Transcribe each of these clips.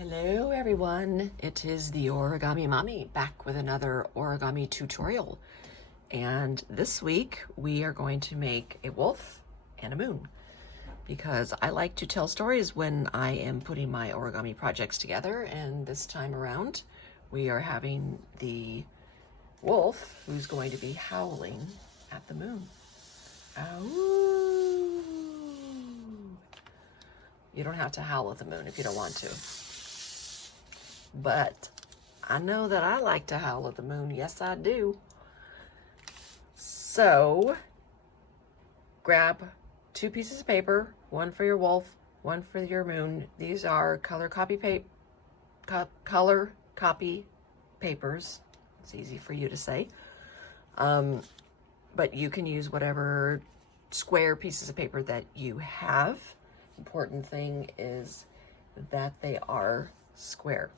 Hello everyone, it is the Origami Mommy back with another origami tutorial. And this week we are going to make a wolf and a moon because I like to tell stories when I am putting my origami projects together, and this time around we are having the wolf who's going to be howling at the moon. Ow. You don't have to howl at the moon if you don't want to. But I know that I like to howl at the moon. Yes, I do. So grab 2 pieces of paper, one for your wolf, one for your moon. These are color copy papers. It's easy for you to say. But you can use whatever square pieces of paper that you have. Important thing is that they are square.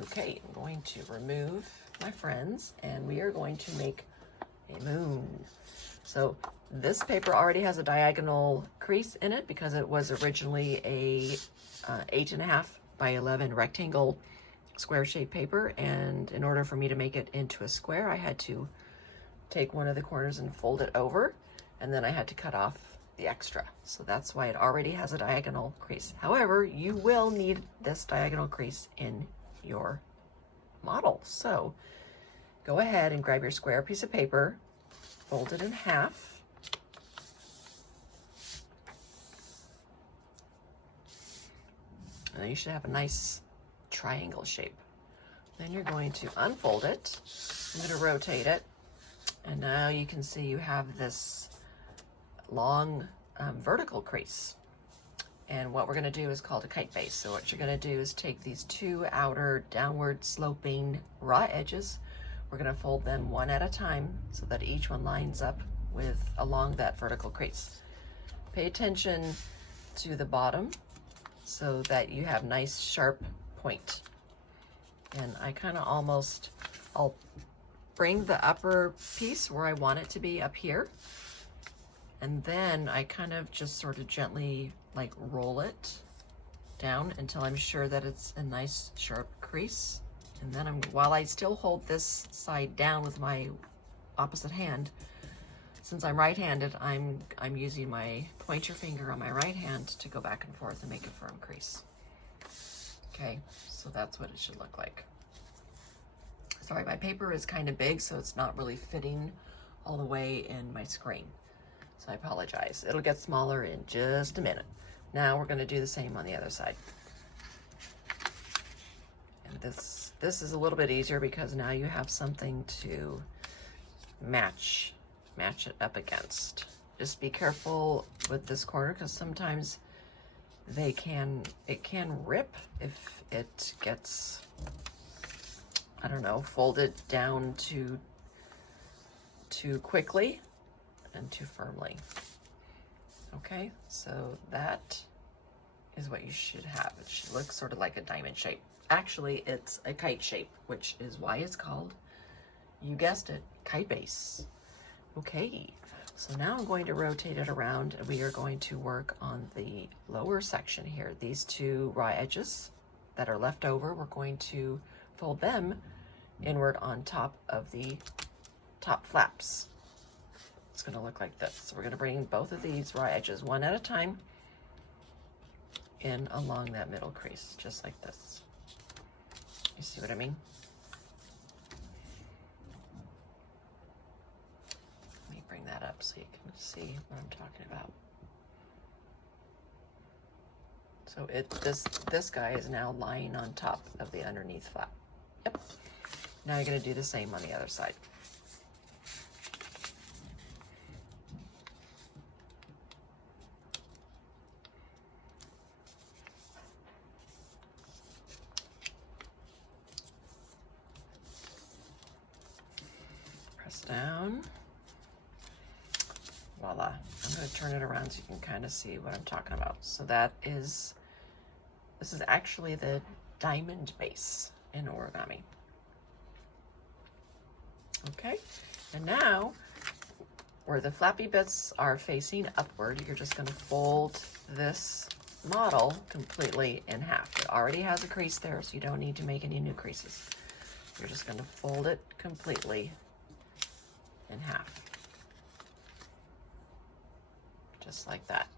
Okay, I'm going to remove my friends and we are going to make a moon. So this paper already has a diagonal crease in it because it was originally a 8.5 by 11 rectangle square shaped paper, and in order for me to make it into a square I had to take one of the corners and fold it over, and then I had to cut off the extra. So that's why it already has a diagonal crease. However, you will need this diagonal crease in your model. So go ahead and grab your square piece of paper, fold it in half, and then you should have a nice triangle shape. Then you're going to unfold it. I'm going to rotate it, and now you can see you have this long vertical crease. And what we're going to do is called a kite base. So what you're going to do is take these 2 outer downward sloping raw edges. We're going to fold them one at a time so that each one lines up with along that vertical crease. Pay attention to the bottom so that you have nice sharp point. And I kind of I'll bring the upper piece where I want it to be up here. And then I kind of just sort of gently like roll it down until I'm sure that it's a nice sharp crease. And then while I still hold this side down with my opposite hand, since I'm right-handed, I'm using my pointer finger on my right hand to go back and forth and make a firm crease. Okay, so that's what it should look like. Sorry, my paper is kind of big, so it's not really fitting all the way in my screen. So I apologize. It'll get smaller in just a minute. Now we're going to do the same on the other side. And this is a little bit easier because now you have something to match it up against. Just be careful with this corner because sometimes it can rip if it gets, I don't know, folded down too quickly and too firmly. Okay, so that is what you should have. It should look sort of like a diamond shape. Actually, it's a kite shape, which is why it's called, you guessed it, kite base. Okay, so now I'm going to rotate it around and we are going to work on the lower section here. These 2 raw edges that are left over, we're going to fold them inward on top of the top flaps. It's going to look like this. So we're going to bring both of these raw edges one at a time in along that middle crease, just like this. You see what I mean? Let me bring that up so you can see what I'm talking about. So this guy is now lying on top of the underneath flap. Yep. Now you're going to do the same on the other side. Press down. Voila. I'm going to turn it around so you can kind of see what I'm talking about. So this is actually the diamond base in origami. Okay, and now where the flappy bits are facing upward, you're just going to fold this model completely in half. It already has a crease there, so you don't need to make any new creases. You're just going to fold it completely in half. Just like that.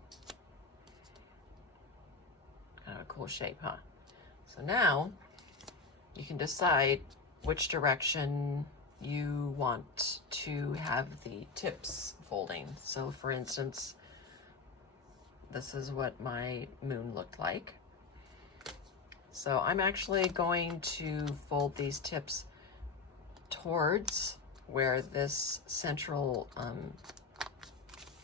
Kind of a cool shape, huh? So now you can decide which direction you want to have the tips folding. So for instance, this is what my moon looked like. So I'm actually going to fold these tips towards where this central,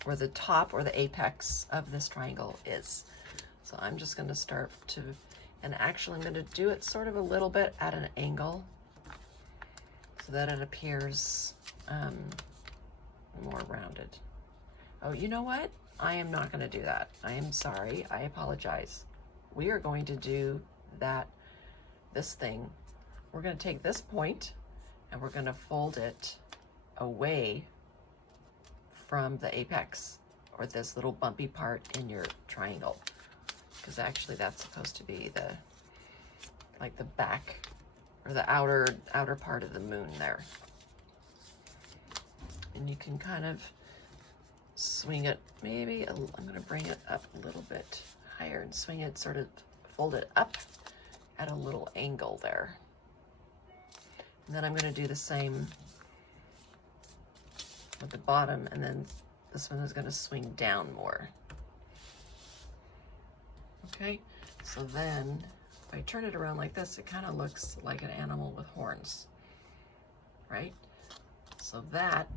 where the top or the apex of this triangle is. So I'm just going to start to, and actually I'm going to do it sort of a little bit at an angle so that it appears more rounded. Oh, you know what? I am not going to do that. I am sorry. I apologize. We are going to do this thing. We're going to take this point and we're going to fold it away from the apex or this little bumpy part in your triangle. Because actually that's supposed to be like the back or the outer part of the moon there. And you can kind of swing it, maybe I'm going to bring it up a little bit higher and swing it, sort of fold it up at a little angle there. And then I'm going to do the same with the bottom, and then this one is going to swing down more. Okay, so then if I turn it around like this, it kind of looks like an animal with horns, right? So that's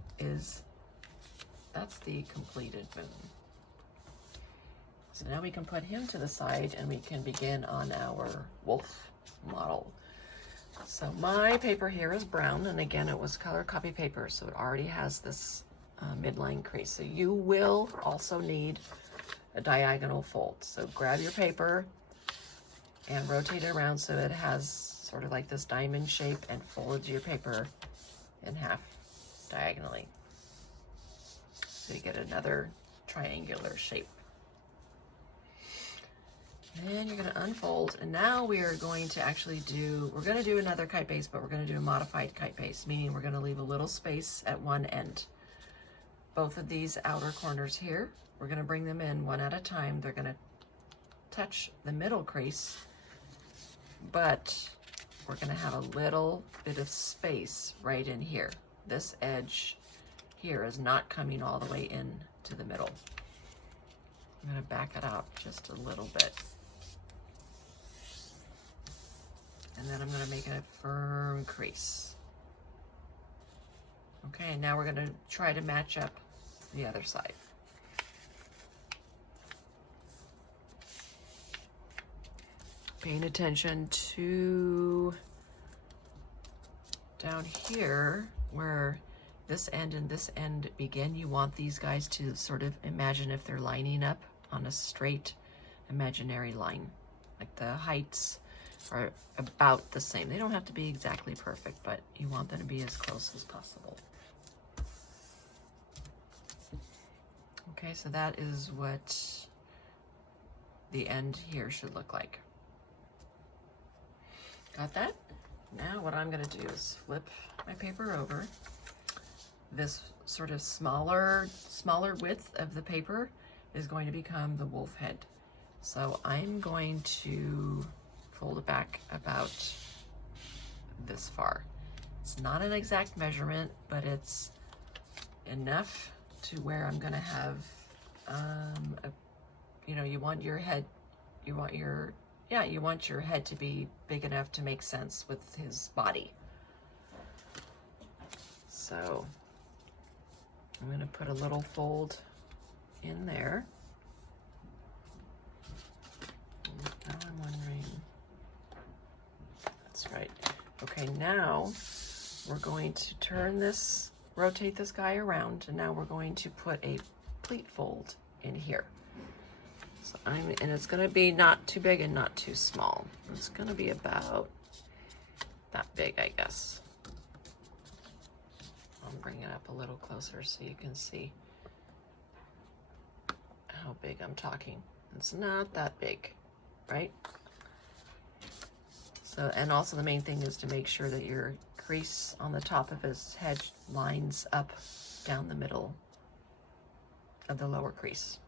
the completed moon. So now we can put him to the side and we can begin on our wolf model. So my paper here is brown, and again, it was color copy paper, so it already has this midline crease. So you will also need a diagonal fold. So grab your paper and rotate it around so it has sort of like this diamond shape, and fold your paper in half diagonally. So you get another triangular shape. And you're going to unfold, and now we are going to actually we're going to do another kite base, but we're going to do a modified kite base, meaning we're going to leave a little space at one end. Both of these outer corners here, we're going to bring them in one at a time. They're going to touch the middle crease, but we're going to have a little bit of space right in here. This edge here is not coming all the way in to the middle. I'm going to back it out just a little bit. And then I'm going to make a firm crease. Okay, now we're going to try to match up the other side. Paying attention to down here where this end and this end begin. You want these guys to sort of imagine if they're lining up on a straight imaginary line. Like the heights are about the same. They don't have to be exactly perfect, but you want them to be as close as possible. Okay, so that is what the end here should look like. Got that? Now what I'm going to do is flip my paper over. This sort of smaller width of the paper is going to become the wolf head. So I'm going to fold it back about this far. It's not an exact measurement, but it's enough to where I'm going to have, you want your head, you want your head to be big enough to make sense with his body. So I'm going to put a little fold in there. Now I'm wondering, that's right. Okay, now we're going to rotate this guy around, and now we're going to put a pleat fold in here. So and it's going to be not too big and not too small. It's going to be about that big, I guess. I'll bring it up a little closer so you can see how big I'm talking. It's not that big, right? So, and also the main thing is to make sure that your crease on the top of his head lines up down the middle of the lower crease.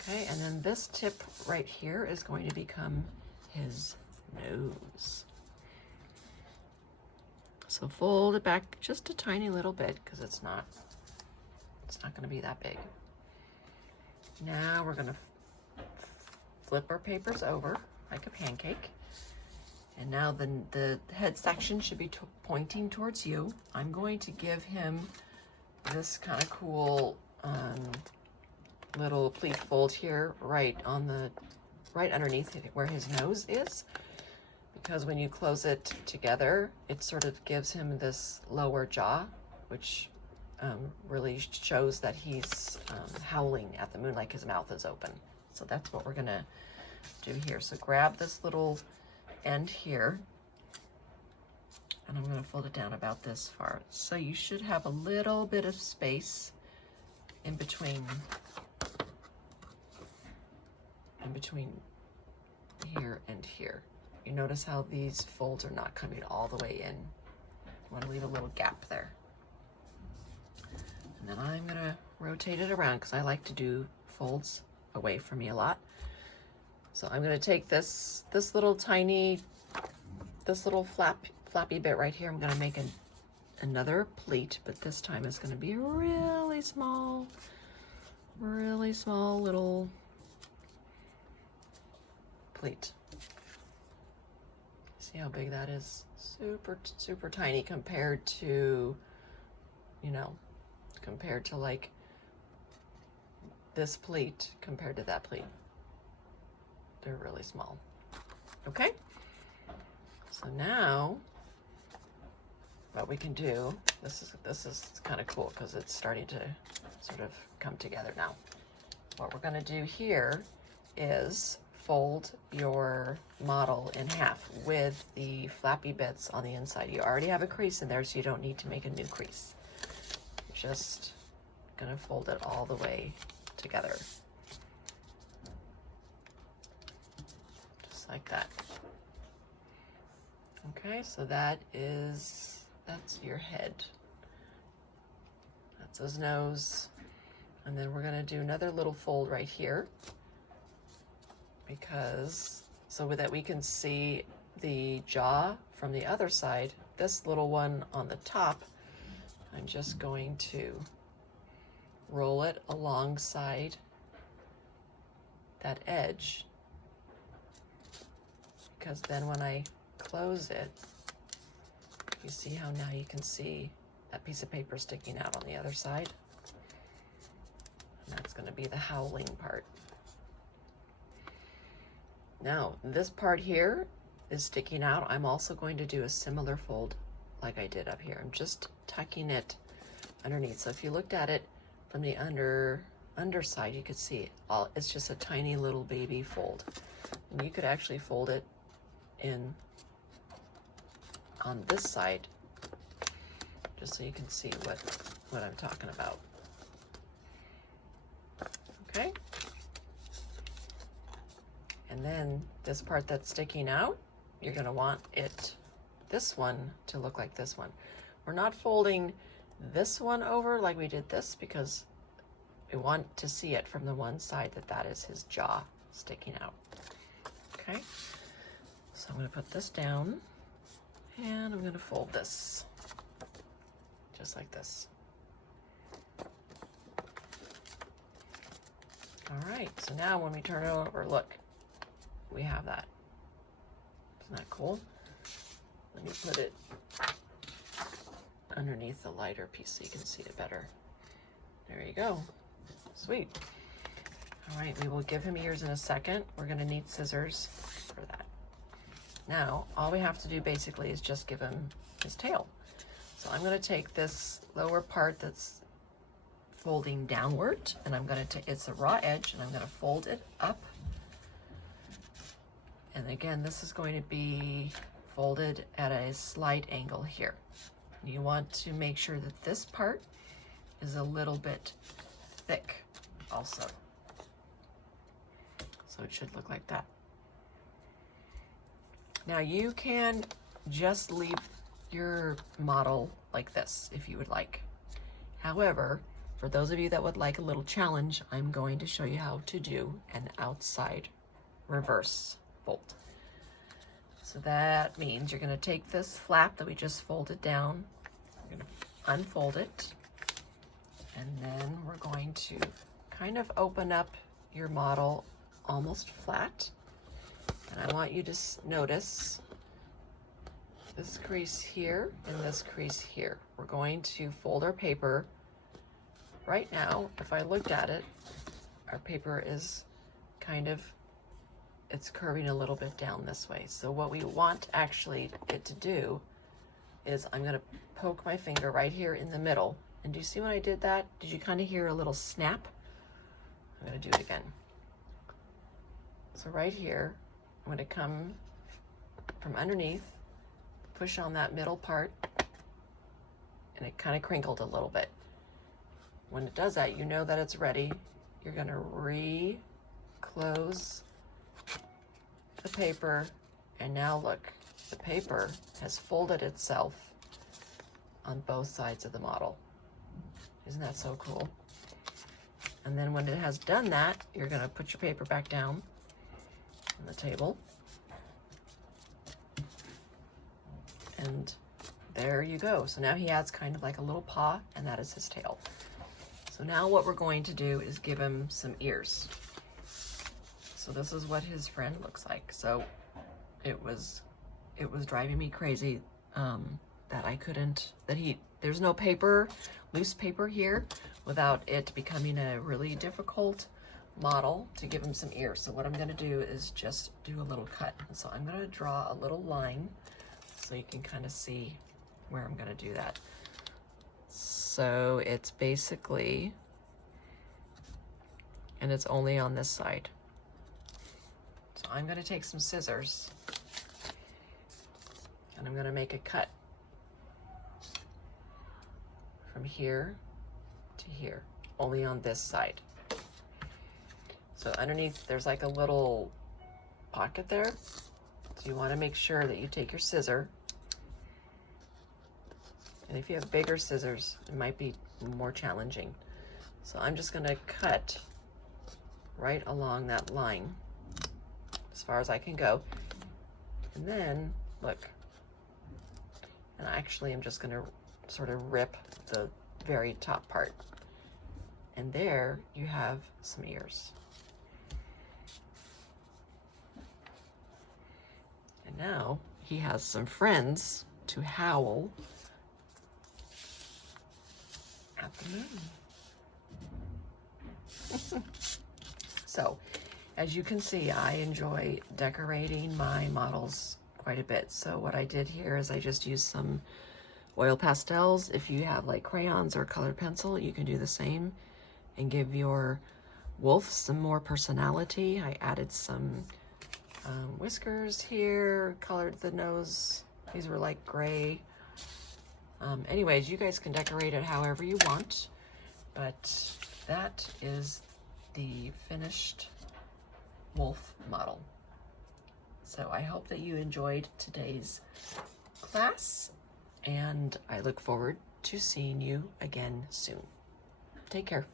Okay, and then this tip right here is going to become his nose. So fold it back just a tiny little bit because it's not going to be that big. Now we're going to flip our papers over like a pancake. And now the head section should be pointing towards you. I'm going to give him this kind of cool little pleat fold here right underneath where his nose is, because when you close it together, it sort of gives him this lower jaw, which really shows that he's howling at the moon, like his mouth is open. So that's what we're gonna do here. So grab this little end here, and I'm gonna fold it down about this far. So you should have a little bit of space in between here and here. You notice how these folds are not coming all the way in. You want to leave a little gap there. And then I'm gonna rotate it around because I like to do folds away from me a lot. So I'm gonna take this little flappy bit right here. I'm gonna make another pleat, but this time it's gonna be a really small little pleat. See how big that is? Super tiny compared to, compared to like this pleat compared to that pleat. They're really small. Okay? So now what we can do, this is kind of cool because it's starting to sort of come together now. What we're going to do here is fold your model in half with the flappy bits on the inside. You already have a crease in there, so you don't need to make a new crease. You're just gonna fold it all the way together. Just like that. Okay, so that's your head. That's his nose. And then we're gonna do another little fold right here, because so that we can see the jaw from the other side. This little one on the top, I'm just going to roll it alongside that edge, because then when I close it, you see how now you can see that piece of paper sticking out on the other side? And that's going to be the howling part. Now, this part here is sticking out. I'm also going to do a similar fold like I did up here. I'm just tucking it underneath. So if you looked at it from the underside, you could see it's just a tiny little baby fold. And you could actually fold it in on this side, just so you can see what I'm talking about. Okay? And then this part that's sticking out, you're gonna want this one to look like this one. We're not folding this one over like we did this because we want to see it from the one side that is his jaw sticking out. Okay, so I'm gonna put this down and I'm gonna fold this just like this. All right, so now when we turn it over, look, we have that. Isn't that cool? Let me put it underneath the lighter piece so you can see it better. There you go. Sweet. All right, we will give him ears in a second. We're gonna need scissors for that. Now, all we have to do basically is just give him his tail. So I'm gonna take this lower part that's folding downward, and I'm gonna take, it's a raw edge, and I'm gonna fold it up. And again, this is going to be folded at a slight angle here. You want to make sure that this part is a little bit thick also. So it should look like that. Now you can just leave your model like this if you would like. However, for those of you that would like a little challenge, I'm going to show you how to do an outside reverse fold. So that means you're going to take this flap that we just folded down, you're going to unfold it, and then we're going to kind of open up your model almost flat. And I want you to notice this crease here and this crease here. We're going to fold our paper. Right now, if I looked at it, our paper is kind of, it's curving a little bit down this way. So what we want actually it to do is I'm going to poke my finger right here in the middle. And do you see when I did that? Did you kind of hear a little snap? I'm going to do it again. So right here, I'm going to come from underneath, push on that middle part, and it kind of crinkled a little bit. When it does that, you know that it's ready. You're going to re-close the paper, and now look, the paper has folded itself on both sides of the model. Isn't that so cool? And then when it has done that, you're going to put your paper back down on the table. And there you go. So now he has kind of like a little paw, and that is his tail. So now what we're going to do is give him some ears. So this is what his friend looks like. So it was driving me crazy that I couldn't, there's no paper, loose paper here, without it becoming a really difficult model to give him some ears. So what I'm going to do is just do a little cut. And so I'm going to draw a little line so you can kind of see where I'm going to do that. So it's basically, and it's only on this side. So I'm going to take some scissors and I'm going to make a cut from here to here, only on this side. So underneath there's like a little pocket there. So you want to make sure that you take your scissor. And if you have bigger scissors, it might be more challenging. So I'm just going to cut right along that line as far as I can go. And then, look, and actually I'm just going to sort of rip the very top part. And there you have some ears. And now he has some friends to howl at the moon. So, as you can see, I enjoy decorating my models quite a bit. So what I did here is I just used some oil pastels. If you have like crayons or colored pencil, you can do the same and give your wolf some more personality. I added some whiskers here, colored the nose. These were like gray. Anyways, you guys can decorate it however you want, but that is the finished wolf model. So I hope that you enjoyed today's class, and I look forward to seeing you again soon. Take care.